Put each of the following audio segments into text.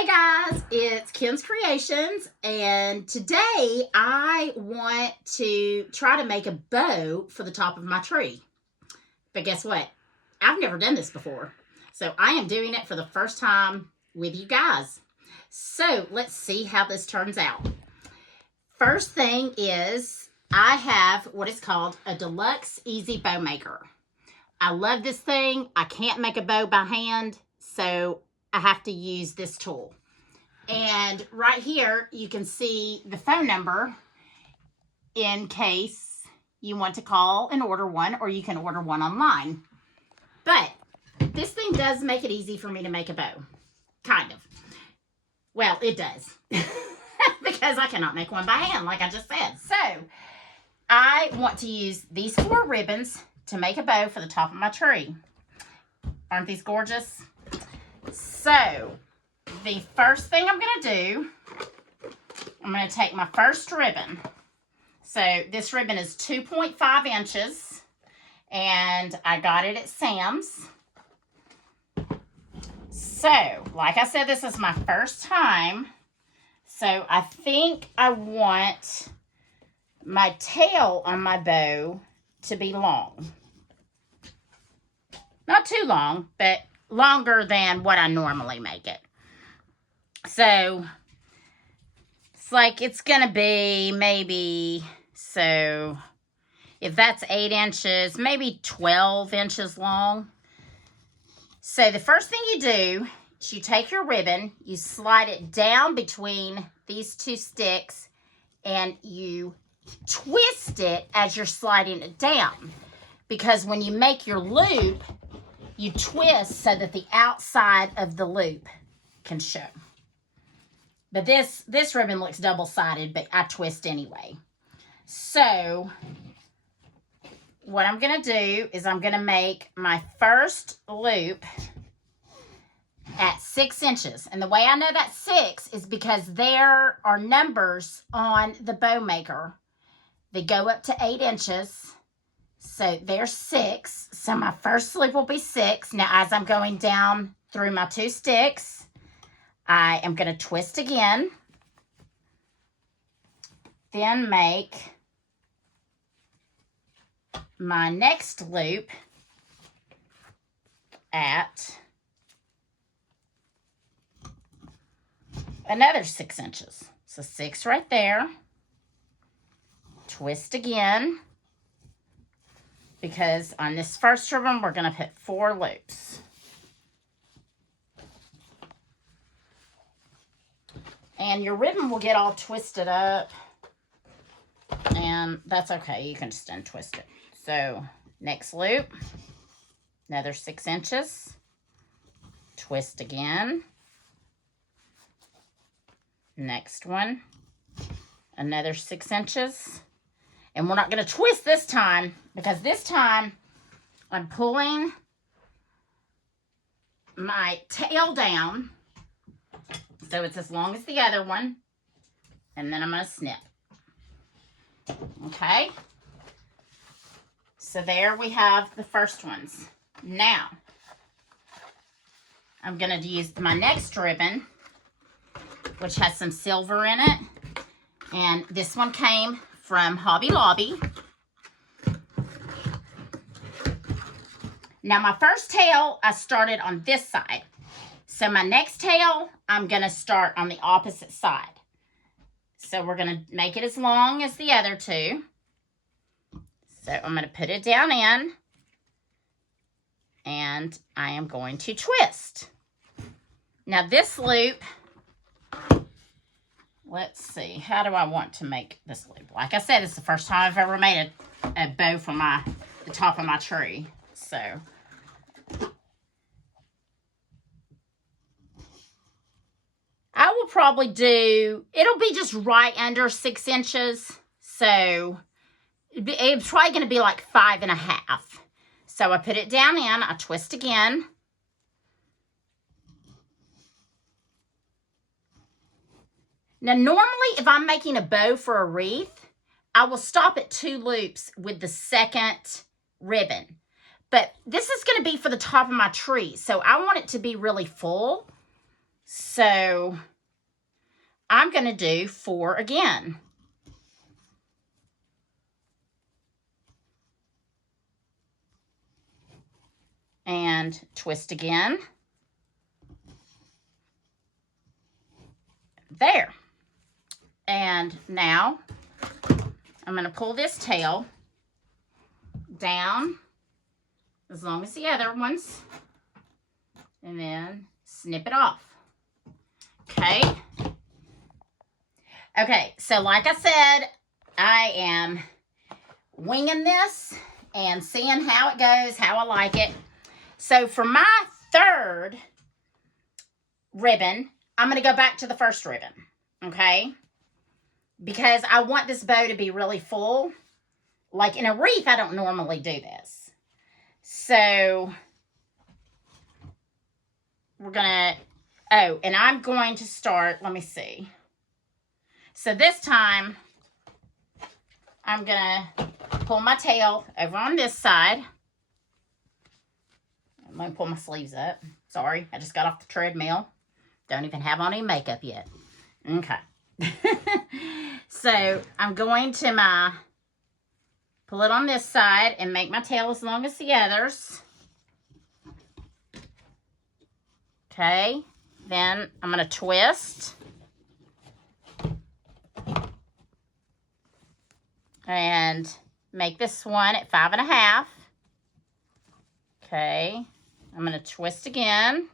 Hey guys, it's Kim's Creations, and today I want to try to make a bow for the top of my tree. But guess what? I've never done this before, so I am doing it for the first time with you guys. So let's see how this turns out. First thing is I have what is called a Deluxe Easy Bow Maker. I love this thing. I can't make a bow by hand, so I have to use this tool. And right here, you can see the phone number in case you want to call and order one, or you can order one online. But this thing does make it easy for me to make a bow. Kind of. Well, it does. Because I cannot make one by hand, like I just said. So, I want to use these 4 ribbons to make a bow for the top of my tree. Aren't these gorgeous? So, the first thing I'm going to do, I'm going to take my first ribbon. So, this ribbon is 2.5 inches, and I got it at Sam's. So, like I said, this is my first time. So, I think I want my tail on my bow to be long. Not too long, but longer than what I normally make it. So, it's like it's going to be maybe, so if that's 8 inches, maybe 12 inches long. So, the first thing you do is you take your ribbon, you slide it down between these 2 sticks, and you twist it as you're sliding it down. Because when you make your loop, you twist so that the outside of the loop can show. But this ribbon looks double-sided, but I twist anyway. So, what I'm going to do is I'm going to make my first loop at 6 inches. And the way I know that's 6 is because there are numbers on the bow maker. They go up to 8 inches. So there's 6. So my first loop will be 6. Now as I'm going down through my 2 sticks, I am going to twist again. Then make my next loop at another 6 inches. So 6 right there. Twist again. Because on this first ribbon, we're going to put 4 loops. And your ribbon will get all twisted up. And that's okay. You can just untwist it. So, next loop. Another 6 inches. Twist again. Next one. Another 6 inches. And we're not going to twist this time, because this time I'm pulling my tail down so it's as long as the other one, and then I'm going to snip. Okay? So there we have the first ones. Now, I'm going to use my next ribbon, which has some silver in it, and this one came from Hobby Lobby. Now my first tail, I started on this side. So my next tail, I'm going to start on the opposite side. So we're going to make it as long as the other 2. So I'm going to put it down in. And I am going to twist. Now this loop, let's see, how do I want to make this loop? Like I said, it's the first time I've ever made a bow for the top of my tree. So, I will probably do, it'll be just right under 6 inches. So, it's probably going to be like 5.5. So, I put it down in, I twist again. Now, normally, if I'm making a bow for a wreath, I will stop at 2 loops with the second ribbon. But this is going to be for the top of my tree, so I want it to be really full. So I'm going to do 4 again. And twist again. There. And now I'm going to pull this tail down as long as the other ones, and then snip it off. Okay. Okay, so like I said, I am winging this and seeing how it goes, how I like it. So for my 3rd ribbon, I'm going to go back to the 1st ribbon, okay? Because I want this bow to be really full. Like in a wreath, I don't normally do this. So we're going to, oh, and I'm going to start, let me see. So this time, I'm going to pull my tail over on this side. I'm going to pull my sleeves up. Sorry, I just got off the treadmill. Don't even have on any makeup yet. Okay. So I'm going to pull it on this side and make my tail as long as the others. Okay. Then I'm going to twist. And make this one at 5.5. Okay. I'm going to twist again.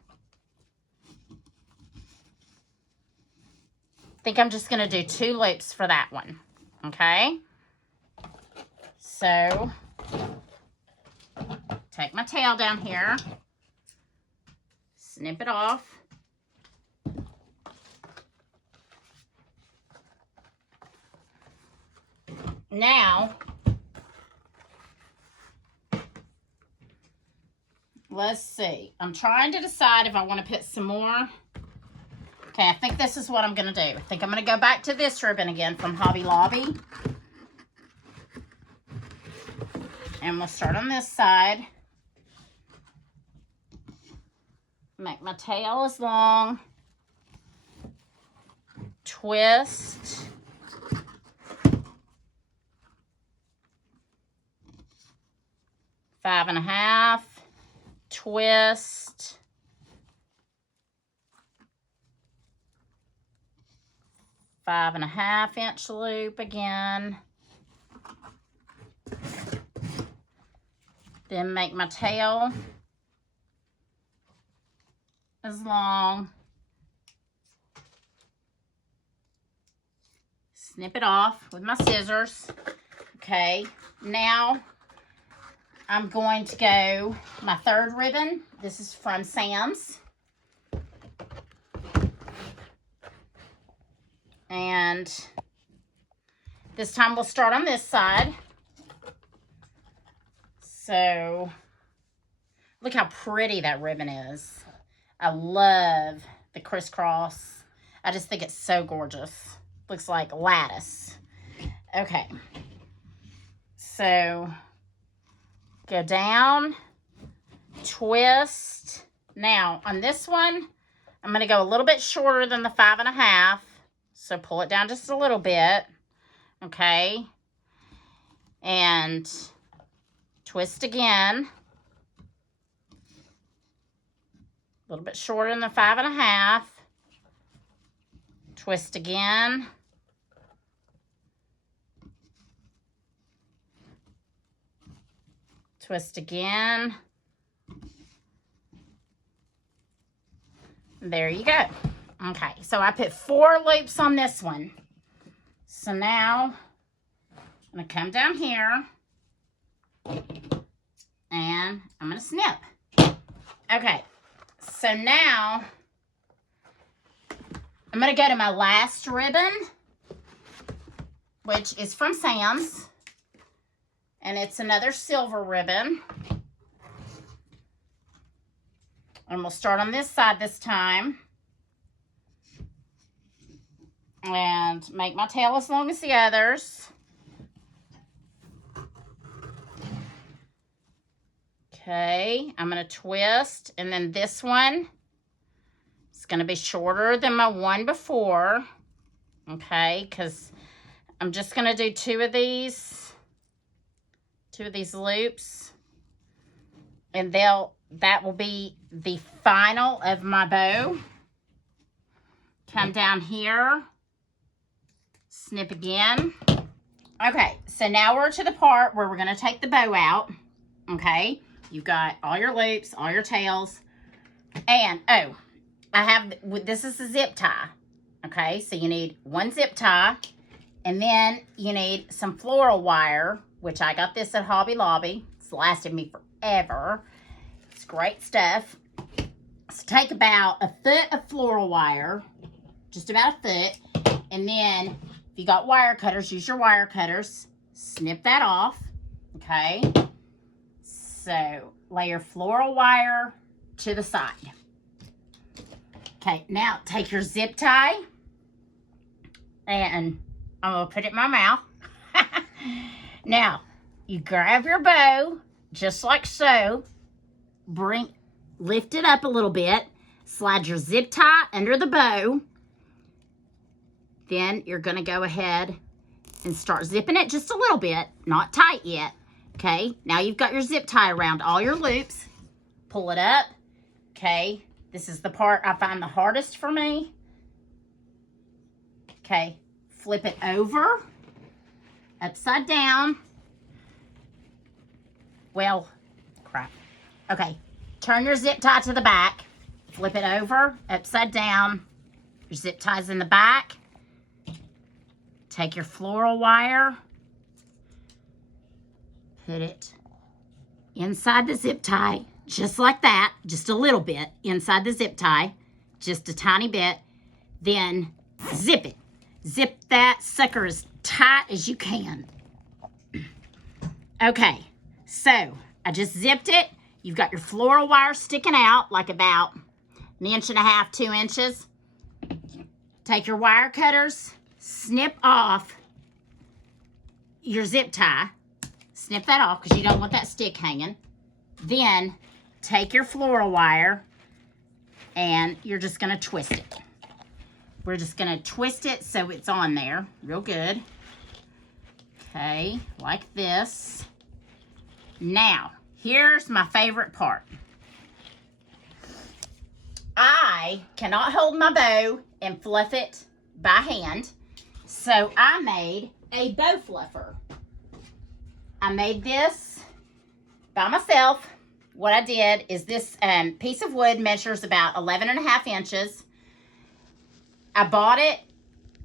I think I'm just going to do 2 loops for that one. Okay. So, take my tail down here. Snip it off. Now, let's see. I'm trying to decide if I want to put some more. Okay, I think this is what I'm going to do. I think I'm going to go back to this ribbon again from Hobby Lobby. And we'll start on this side. Make my tail as long. Twist. Five and a half. Twist. Five and a half inch loop again. Then make my tail as long. Snip it off with my scissors. Okay, now I'm going to go my 3rd ribbon. This is from Sam's. And this time we'll start on this side. So, look how pretty that ribbon is. I love the crisscross. I just think it's so gorgeous. Looks like lattice. Okay. So, go down, twist. Now, on this one, I'm going to go a little bit shorter than the 5.5. So, pull it down just a little bit. Okay. And twist again. A little bit shorter than the 5.5. Twist again. Twist again. There you go. Okay, so I put 4 loops on this one. So now I'm going to come down here and I'm going to snip. Okay, so now I'm going to go to my last ribbon, which is from Sam's. And it's another silver ribbon. And we'll start on this side this time. And make my tail as long as the others. Okay, I'm going to twist. And then this one is It's going to be shorter than my one before, okay, because I'm just going to do two of these loops, and that will be the final of my bow. Come down here, snip again. Okay, so now we're to the part where we're going to take the bow out, okay? You've got all your loops, all your tails, and, oh, this is a zip tie, okay? So you need one zip tie, and then you need some floral wire, which I got this at Hobby Lobby. It's lasted me forever. It's great stuff. So take about a foot of floral wire, just about a foot, and then if you got wire cutters, use your wire cutters. Snip that off, okay? So lay your floral wire to the side. Okay, now take your zip tie, and I'm going to put it in my mouth. Now, you grab your bow, just like so. Lift it up a little bit. Slide your zip tie under the bow. Then you're going to go ahead and start zipping it just a little bit. Not tight yet. Okay, now you've got your zip tie around all your loops. Pull it up. Okay, this is the part I find the hardest for me. Okay, flip it over, upside down. Well, crap. Okay, turn your zip tie to the back. Flip it over, upside down. Your zip tie's in the back. Take your floral wire. Put it inside the zip tie, just like that. Just a little bit inside the zip tie. Just a tiny bit. Then zip it. Zip that sucker as tight as you can. Okay, so I just zipped it. You've got your floral wire sticking out like about 1.5 inches, 2 inches. Take your wire cutters, snip off your zip tie. Snip that off because you don't want that stick hanging. Then take your floral wire and you're just going to twist it. We're just going to twist it so it's on there real good. Okay, like this. Now, here's my favorite part. I cannot hold my bow and fluff it by hand, so I made a bow fluffer. I made this by myself. What I did is this piece of wood measures about 11.5 inches. I bought it.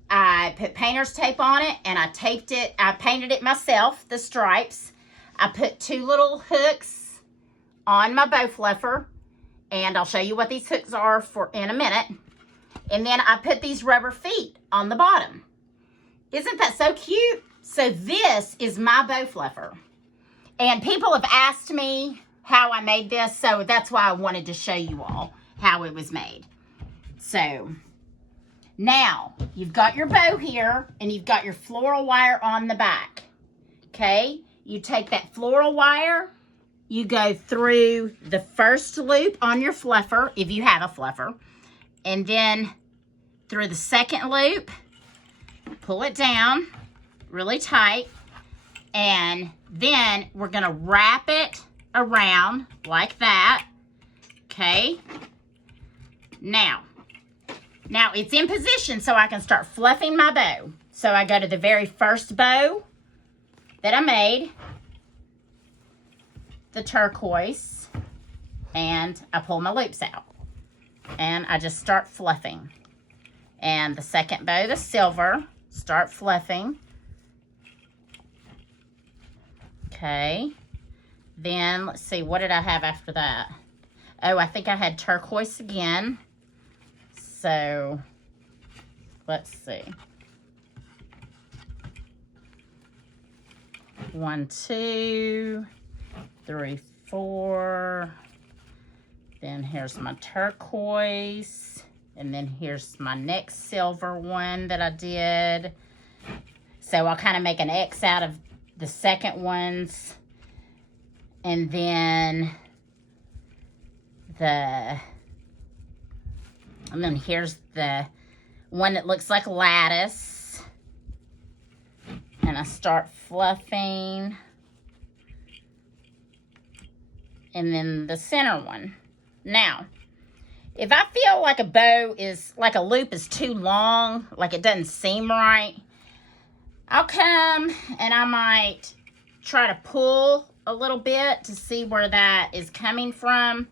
I put painter's tape on it, and I taped it. I painted it myself, the stripes. I put 2 little hooks on my bow fluffer, and I'll show you what these hooks are in a minute. And then I put these rubber feet on the bottom. Isn't that so cute? So this is my bow fluffer. And people have asked me how I made this, so that's why I wanted to show you all how it was made. So now you've got your bow here, and you've got your floral wire on the back. Okay, you take that floral wire, you go through the first loop on your fluffer, if you have a fluffer, and then through the second loop, pull it down really tight, and then we're going to wrap it around like that. Okay, now it's in position so I can start fluffing my bow. So I go to the very first bow that I made, the turquoise, and I pull my loops out. And I just start fluffing. And the second bow, the silver, start fluffing. Okay. Then, let's see, what did I have after that? Oh, I think I had turquoise again. So, let's see. 1, 2, 3, 4. Then here's my turquoise. And then here's my next silver one that I did. So I'll kind of make an X out of the second ones. And then And then here's the one that looks like lattice. And I start fluffing. And then the center one. Now, if I feel like a bow is, like a loop is too long, like it doesn't seem right, I'll come and I might try to pull a little bit to see where that is coming from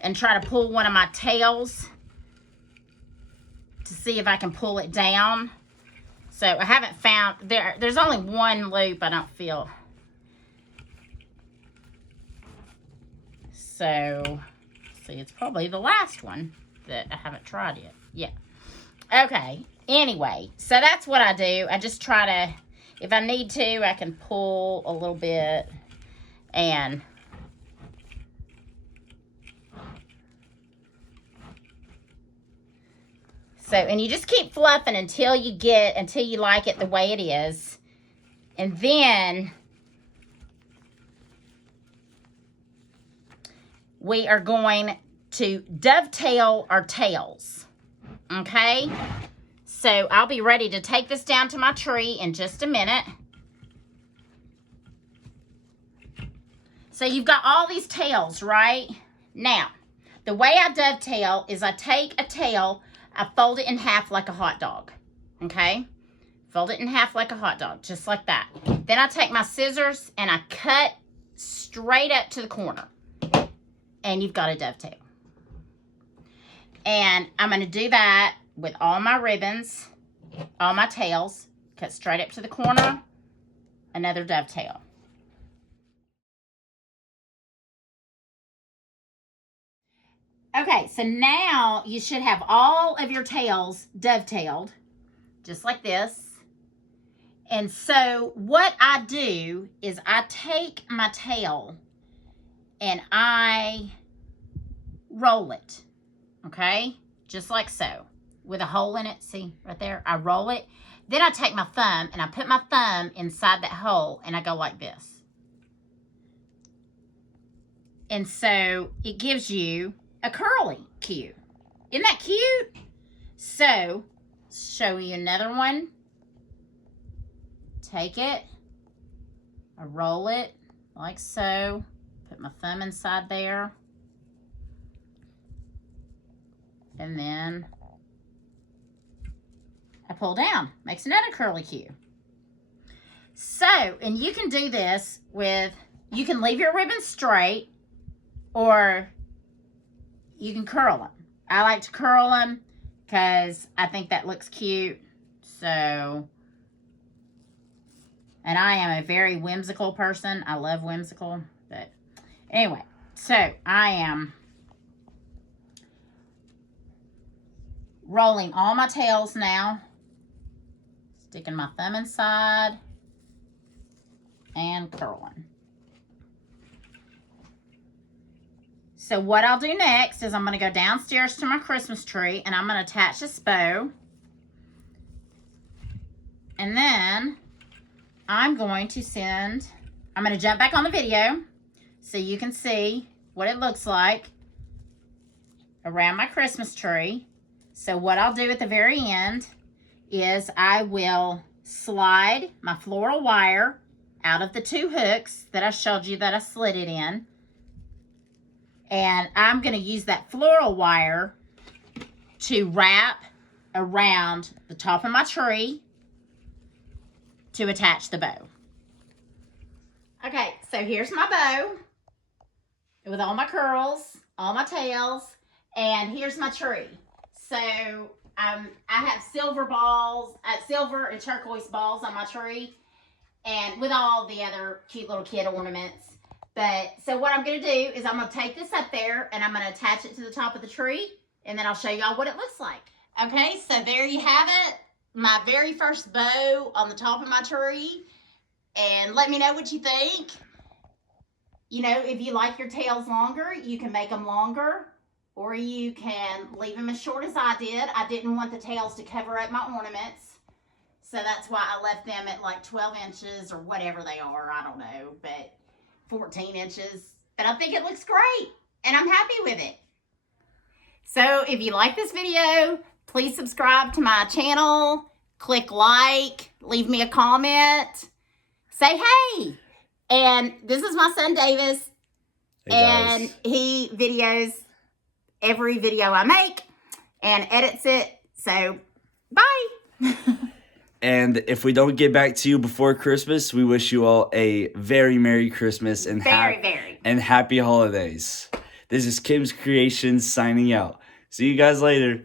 and try to pull one of my tails to see if I can pull it down. So I haven't found, there's only one loop I don't feel. So, see, it's probably the last one that I haven't tried yet. Yeah. Okay. Anyway, so that's what I do. I just try to, if I need to, I can pull a little bit and so, and you just keep fluffing until you like it the way it is. And then we are going to dovetail our tails. Okay? So I'll be ready to take this down to my tree in just a minute. So you've got all these tails, right? Now, the way I dovetail is I take a tail, I fold it in half like a hot dog. Okay? Fold it in half like a hot dog, just like that. Then I take my scissors and I cut straight up to the corner. And you've got a dovetail. And I'm going to do that with all my ribbons, all my tails, cut straight up to the corner, another dovetail. Okay, so now you should have all of your tails dovetailed, just like this. And so what I do is I take my tail and I roll it, okay? Just like so, with a hole in it, see, right there? I roll it. Then I take my thumb and I put my thumb inside that hole and I go like this. And so it gives you a curly cue. Isn't that cute? So, show you another one. Take it, I roll it like so. Put my thumb inside there. And then I pull down. Makes another curly cue. So, and you can do this with, you can leave your ribbon straight or you can curl them. I like to curl them because I think that looks cute. So, and I am a very whimsical person. I love whimsical, but anyway, so I am rolling all my tails now, sticking my thumb inside and curling. So what I'll do next is I'm going to go downstairs to my Christmas tree and I'm going to attach this bow. And then I'm going to jump back on the video so you can see what it looks like around my Christmas tree. So what I'll do at the very end is I will slide my floral wire out of the two hooks that I showed you that I slid it in. And I'm going to use that floral wire to wrap around the top of my tree to attach the bow. Okay, so here's my bow with all my curls, all my tails, and here's my tree. So I have silver and turquoise balls on my tree, and with all the other cute little kid ornaments. But so what I'm going to do is I'm going to take this up there and I'm going to attach it to the top of the tree, and then I'll show y'all what it looks like. Okay, so there you have it. My very first bow on the top of my tree. And let me know what you think. You know, if you like your tails longer, you can make them longer. Or you can leave them as short as I did. I didn't want the tails to cover up my ornaments. So that's why I left them at like 12 inches or whatever they are. I don't know, but 14 inches. But I think it looks great. And I'm happy with it. So if you like this video, please subscribe to my channel, click like, leave me a comment, say hey. And this is my son Davis, and he videos every video I make and edits it. So bye. And if we don't get back to you before Christmas, we wish you all a very Merry Christmas and happy holidays. This is Kim's Creations signing out. See you guys later.